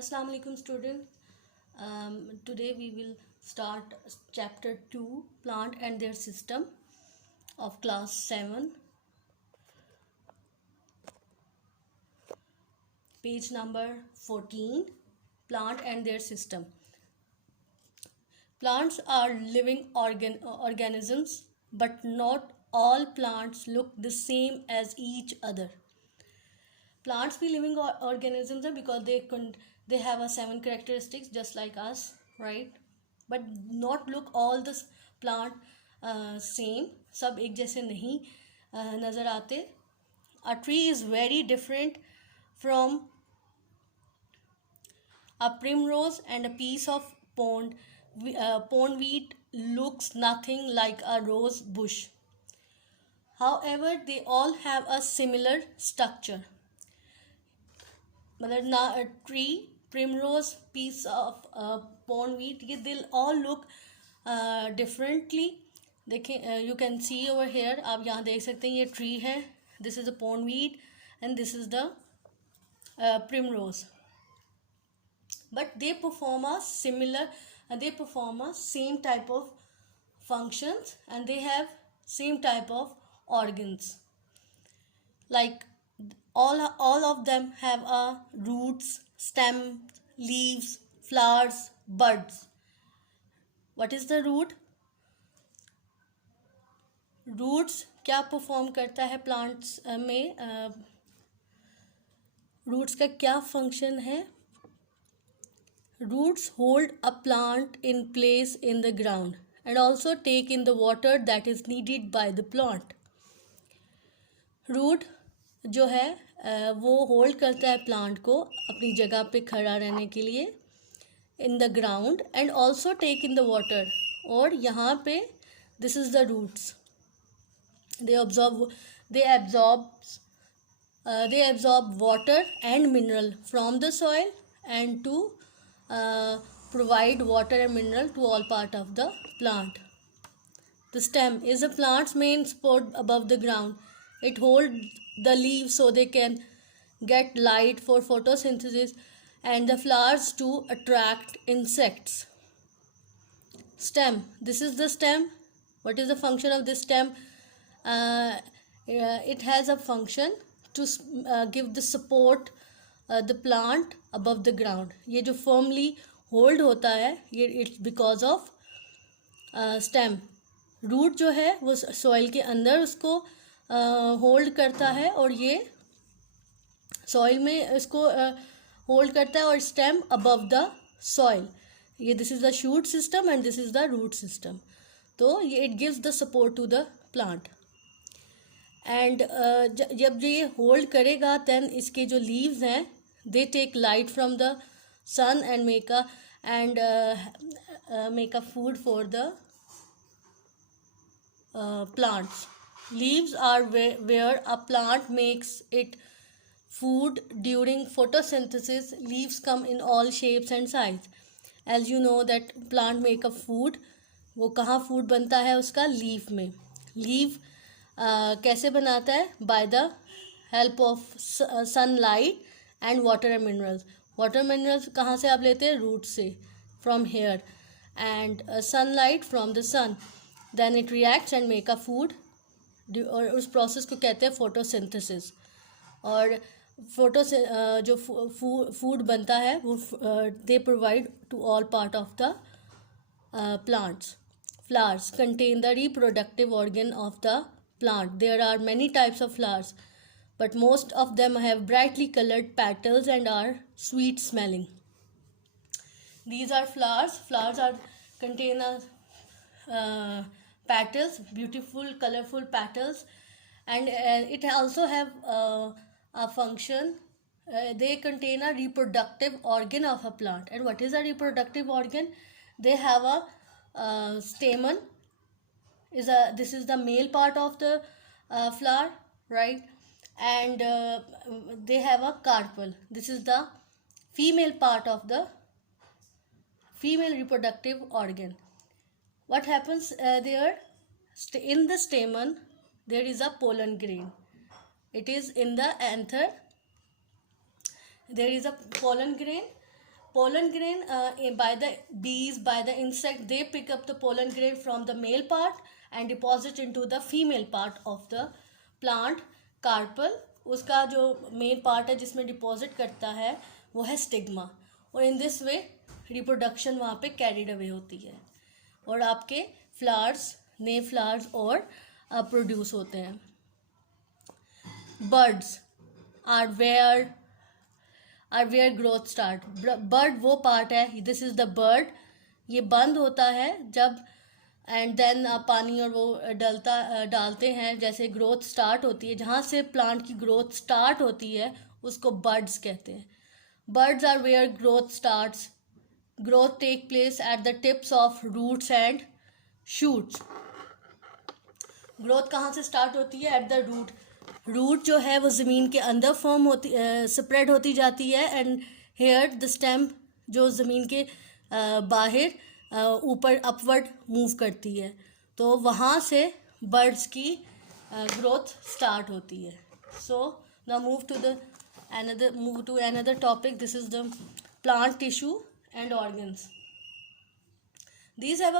Assalamu alaikum student. Today we will start chapter 2 plant and their system of class 7, page number 14, plant and their system. Plants are living organisms, but not all plants look the same as each other. Plants be living organisms are because they have a 7 characteristics just like us, right? But not look all the plant same, सब एक जैसे नहीं नज़र आते. A tree is very different from a primrose, and a piece of pond wheat looks nothing like a rose bush. However, they all have a similar structure. मतलब ना tree, primrose, piece of pond wheat, ये they'll all look differently. देखें, you can see over here, आप यहाँ देख सकते हैं ये ट्री है, this is a pond wheat and this is the primrose, but they perform a same type of functions, and they have same type of organs. Like all of them have a roots, stem, leaves, flowers, buds. What is the root? Roots क्या perform करता है plants में? Roots का क्या function है? Roots hold a plant in place in the ground and also take in the water that is needed by the plant. Root जो है वो होल्ड करता है प्लांट को अपनी जगह पे खड़ा रहने के लिए in the ground and also take in the water. और यहाँ पे this is the roots. They absorb water and mineral from the soil and to provide water and mineral to all part of the plant. The stem is a plant's main support above the ground. It holds the leaves so they can get light for photosynthesis, and the flowers to attract insects. Stem. This is the stem. What is the function of this stem? It has a function to give the support the plant above the ground. ये जो firmly hold होता है ये it's because of stem. root जो है वो soil के अंदर उसको hold करता है और ये soil में इसको hold करता है और stem above the soil. ये this is the shoot system and this is the root system. तो ये it gives the support to the plant. And जब ये होल्ड करेगा then इसके जो लीव्स हैं they take light from the sun and make a food for the plants. Leaves are where a plant makes it food during photosynthesis. Leaves come in all shapes and sizes. As you know that plant make a food, वो कहाँ food बनता है उसका? Leaf में. Leaf कैसे बनाता है? By the help of sunlight and water and minerals. Water minerals कहाँ से आप लेते हैं? रूट से, from here, and sunlight from the sun. Then it reacts and make a food, और उस प्रोसेस को कहते हैं फोटोसिंथेसिस. और फोटो से जो फूड बनता है वो they provide to all part of the plants. Flowers contain the reproductive organ of the plant. There are many types of flowers, but most of them have brightly colored petals and are sweet smelling. These are flowers. Flowers contain petals, beautiful colorful petals, and it also have a function. They contain a reproductive organ of a plant. And what is a reproductive organ? They have a stamen. This is the male part of the flower, right? And they have a carpel. This is the female part of the female reproductive organ. What happens there? In the stamen there is a pollen grain. It is in the anther. There is a pollen grain pollen grain by the bees, by the insect, they pick up the pollen grain from the male part and deposit into the female part of the plant. Carpel उसका जो main part है जिसमें deposit करता है वो है stigma, और in this way reproduction वहाँ पे कैरिड अवे होती है और आपके फ्लावर्स, नए फ्लावर्स और प्रोड्यूस होते हैं. Birds are where growth start. Bird वो पार्ट है, दिस इज़ द बर्ड, ये बंद होता है जब एंड देन आप पानी और वो डालते हैं, जैसे ग्रोथ स्टार्ट होती है, जहाँ से प्लांट की ग्रोथ स्टार्ट होती है उसको बर्ड्स कहते हैं. Birds are where growth starts. Growth take place at the tips of roots and shoots. Growth कहाँ से स्टार्ट होती है? At the root. रूट जो है वो ज़मीन के अंदर फॉर्म होती स्प्रेड होती जाती है एंड हेयर द स्टेम जो ज़मीन के बाहर ऊपर अपवर्ड मूव करती है, तो वहाँ से बर्ड्स की ग्रोथ स्टार्ट होती है. So now move to another topic. This is the plant tissue and organs. These have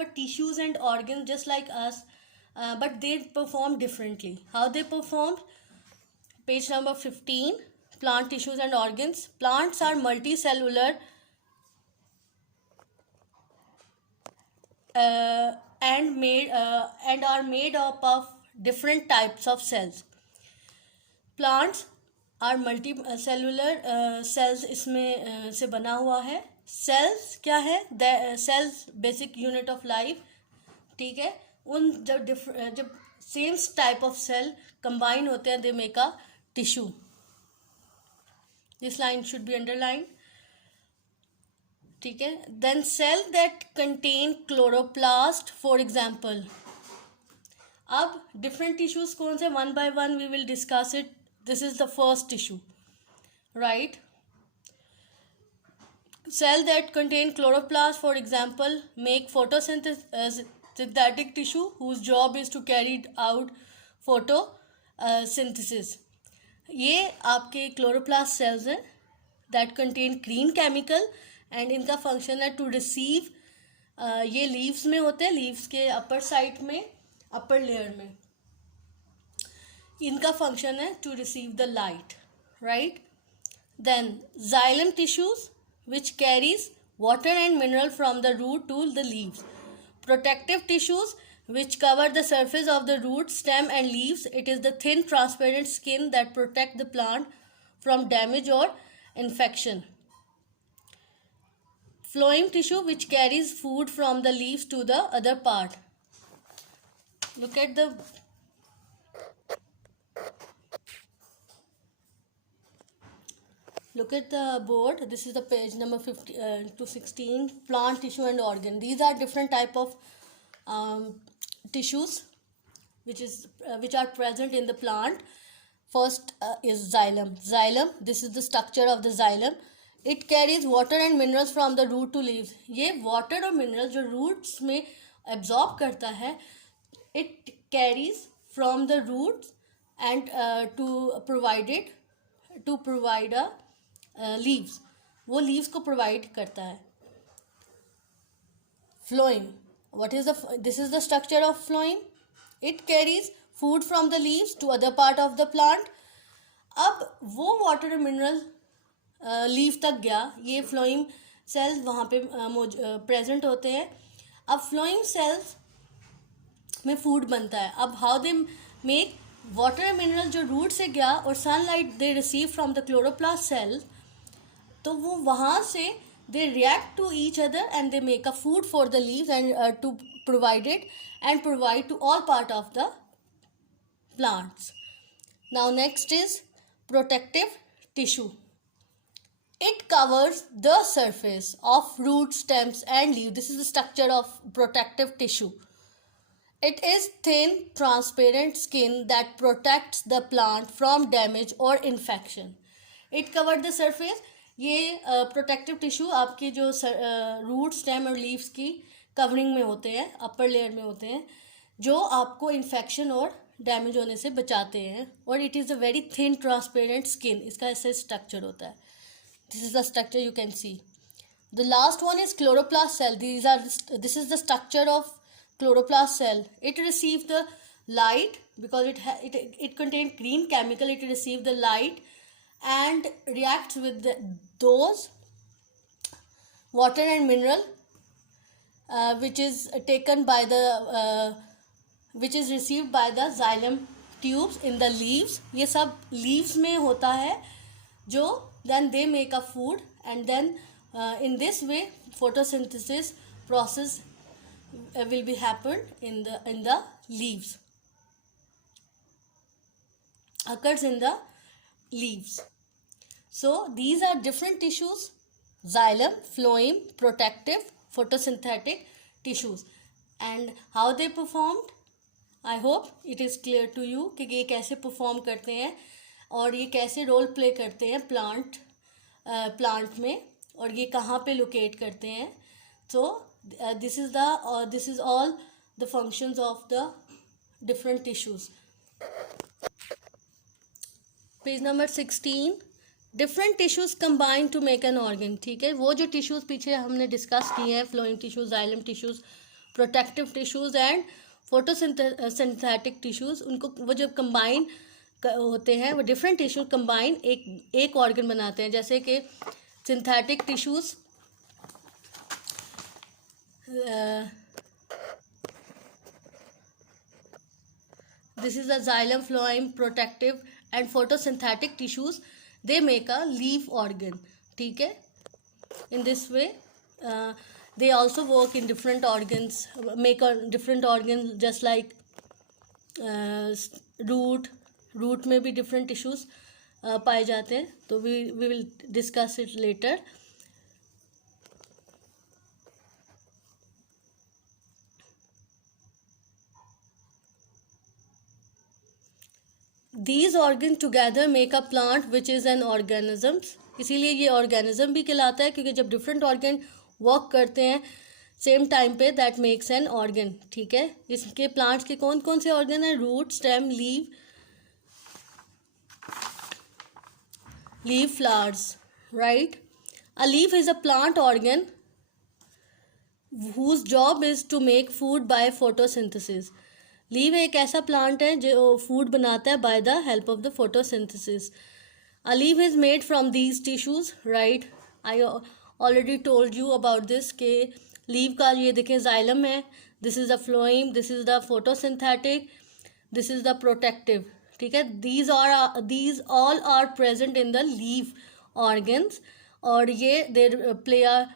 a tissues and organs just like us, but they perform differently. How they perform? Page number 15. Plant tissues and organs. Plants are multicellular and are made up of different types of cells. Plants are multicellular cells इसमें से बना हुआ है. Cells क्या है? Cells basic unit of life. ठीक है, उन जब same type of cell combine होते हैं they make a tissue. This line should be underline. ठीक है. Then cell that contain chloroplast for example. अब डिफरेंट टिश्यूज कौन से? One by one we will discuss it. This is the first tissue, right. Cell that contain chloroplast, for example, make photosynthetic tissue whose job is to carry out photosynthesis. ये आपके chloroplast sales हैं that contain green chemical and इनका function है to receive. ये leaves में होते हैं, leaves के अपर साइड में, अपर लेयर में. इनका फंक्शन है to receive the light, right. Then xylem tissues which carries water and mineral from the root to the leaves. Protective tissues which cover the surface of the root, stem and leaves. It is the thin transparent skin that protect the plant from damage or infection. Phloem tissue which carries food from the leaves to the other part. Look at the board. This is the page number 15 to 16. Plant tissue and organ. These are different type of tissues which are present in the plant. First is xylem. This is the structure of the xylem. It carries water and minerals from the root to leaves. ये water और minerals जो roots में absorb करता है, it carries from the roots and to provide a leaves, वो leaves को provide करता है. Phloem. This is the structure of phloem. It carries food from the leaves to other part of the plant. अब वो water mineral leave तक गया, ये phloem sales वहाँ पे प्रेजेंट होते हैं. अब फ्लोएम सेल्स में फूड बनता है. अब how they make water mineral जो रूट से गया और sunlight they receive from the chloroplast cell, तो वो वहाँ से they react to each other and they make a food for the leaves and to provide it and provide to all part of the plants. Now next is protective tissue. It covers the surface of root, stems and leaves. This is the structure of protective tissue. It is thin, transparent skin that protects the plant from damage or infection. It covered the surface. ये protective tissue आपके जो root, stem और leaves की covering में होते हैं, upper layer में होते हैं, जो आपको इन्फेक्शन और डैमेज होने से बचाते हैं. और it is a very thin transparent skin. इसका ऐसे स्ट्रक्चर होता है. This is the structure you can see. The last one is chloroplast cell. This is the structure of chloroplast cell. It receives the light because it contains green chemical. It receives the light and reacts with those water and mineral which is taken by the which is received by the xylem tubes in the leaves. ये सब leaves में होता है जो then they make a food and then in this way photosynthesis process will be happened in the leaves, occurs in the leaves. So these are different tissues: xylem, phloem, protective, photosynthetic tissues. And how they performed, I hope it is clear to you कि ये कैसे perform करते हैं और ये कैसे role play करते हैं प्लांट में, और ये कहाँ पे लोकेट करते हैं. So this is all the functions of the different tissues. Page number 16. Different tissues combine to make an organ. ठीक है, वो जो टिश्यूज पीछे हमने डिस्कस किए हैं, flowing tissues, xylem tissues, protective tissues and photosynthetic tissues, उनको वो जब कंबाइन होते हैं, वो डिफरेंट टिश्यू कंबाइन एक ऑर्गन बनाते हैं. जैसे कि synthetic tissues, this is the xylem, phloem, protective and photosynthetic tissues. They make a leaf organ. ठीक है, in this way they also work in different organs, make a different organs, just like root में भी different tissues पाए जाते हैं. तो we will discuss it later. These organs together make a plant which is an organism. इसीलिए ये organism भी कहलाता है, क्योंकि जब डिफरेंट ऑर्गन वर्क करते हैं सेम टाइम पे, दैट मेक्स एन ऑर्गन. ठीक है, इसके प्लांट्स के कौन कौन से ऑर्गन हैं? Root, stem, leaf, flowers, right? A leaf is a plant organ whose job is to make food by photosynthesis. Leaf एक ऐसा प्लांट है जो फूड बनाता है by the help of the photosynthesis. A leaf is made from these tissues, right? I already told you about this के leaf का ये देखें जाइलम है, this is the phloem, this is the photosynthetic, this is the protective. ठीक है, these all are present in the leaf organs, और ये there play a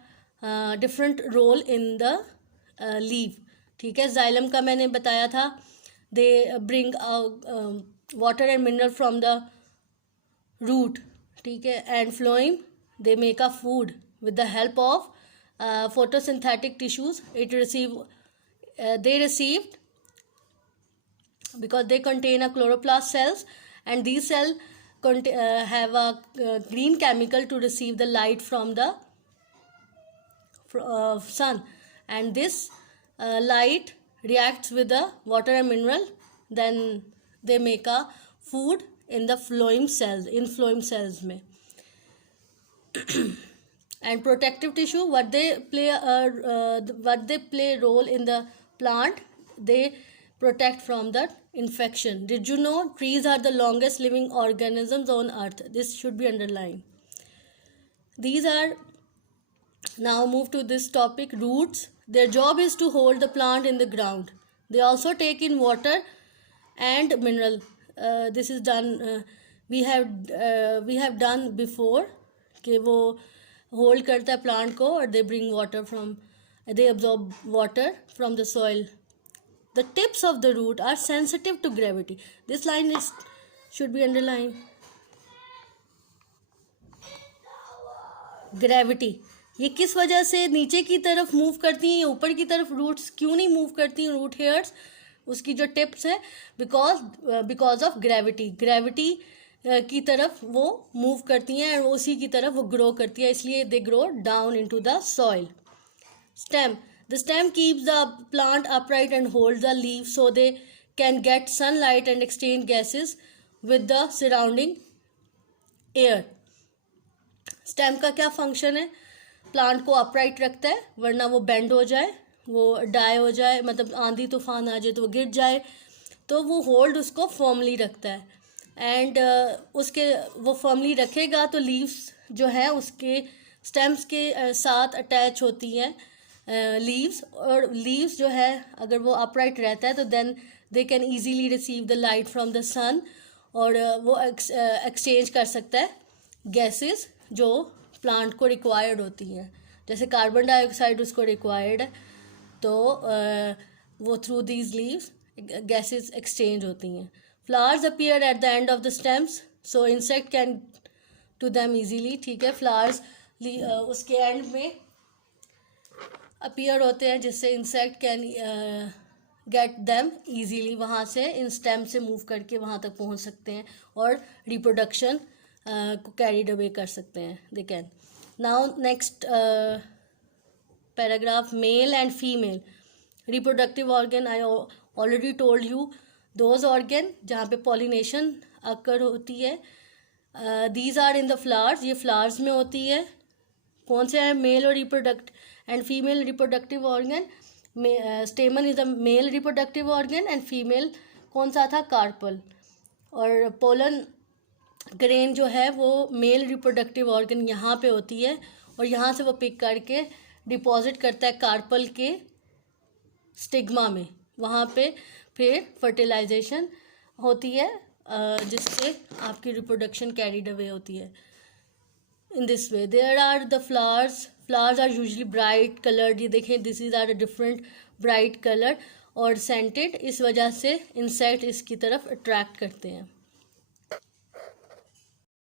different role in the leave. ठीक है, जाइलम का मैंने बताया था, they bring water and mineral from the root. ठीक है, and phloem they make a food with the help of photosynthetic tissues. They received because they contain a chloroplast cells, and these cells have a green chemical to receive the light from the sun, and this light reacts with the water and mineral, then they make a food in the phloem cells में. And protective tissue, what they play role in the plant, they protect from the infection. Did you know trees are the longest living organisms on earth? This should be underlined. These are, now move to this topic, roots. Their job is to hold the plant in the ground. They also take in water and mineral. This is done, we have done before कि वो hold करता है plant को, और they bring water from, they absorb water from the soil. The tips of the root are sensitive to gravity. This line is should be underline. Gravity, ये किस वजह से नीचे की तरफ मूव करती हैं, ऊपर की तरफ रूट्स क्यों नहीं मूव करती हैं? रूट हेयर्स, उसकी जो टिप्स है, बिकॉज ऑफ ग्रेविटी की तरफ वो मूव करती हैं, और उसी की तरफ वो ग्रो करती है, इसलिए they grow down into the soil. Stem, the stem keeps the plant upright and hold the leave, so they can get sunlight and exchange gases with the surrounding air. Stem का क्या function है? Plant को upright रखता है, वरना वो bend हो जाए, वो डाई हो जाए, मतलब आंधी तूफान आ जाए तो वो गिर जाए, तो वो होल्ड उसको फर्मली रखता है. एंड उसके वो फर्मली रखेगा तो लीव्स जो है उसके स्टेम्स के साथ अटैच होती हैं लीव्स, और लीव्स जो है अगर वो अपराइट रहता है तो then they can easily receive the light from the sun, और वो एक्सचेंज कर सकता है गैसेस जो प्लांट को रिक्वायर्ड होती हैं. जैसे कार्बन डाइऑक्साइड उसको रिक्वायर्ड है, तो वो through these leaves gases exchange होती हैं. Flowers appear at the end of the stems, so insect can to them easily. ठीक है, फ्लावर्स उसके एंड में अपीयर होते हैं जिससे insect can get them easily, वहाँ से इन स्टेम से मूव करके वहाँ तक पहुँच सकते हैं और रिप्रोडक्शन को कैरीड अवे कर सकते हैं. They can. Now next paragraph, male and female reproductive organ. I already told you those organ जहाँ पे पॉलिनेशन अकर होती है. These are in the flowers, ये फ्लावर्स में होती है. कौन से हैं? मेल और reproduct and female reproductive organ. Stamen is the male reproductive organ and female कौन सा था? कार्पल. और पोलन ग्रेन जो है वो मेल रिप्रोडक्टिव ऑर्गन यहाँ पे होती है, और यहाँ से वो पिक करके डिपॉजिट करता है कार्पल के स्टिग्मा में. वहाँ पे फिर फर्टिलाइजेशन होती है जिससे आपकी रिप्रोडक्शन कैरीड अवे होती है. In this way, there are the flowers. Flowers are usually bright colored. ये देखें, this is are a different bright color और scented. इस वजह से insect इसकी तरफ attract करते हैं.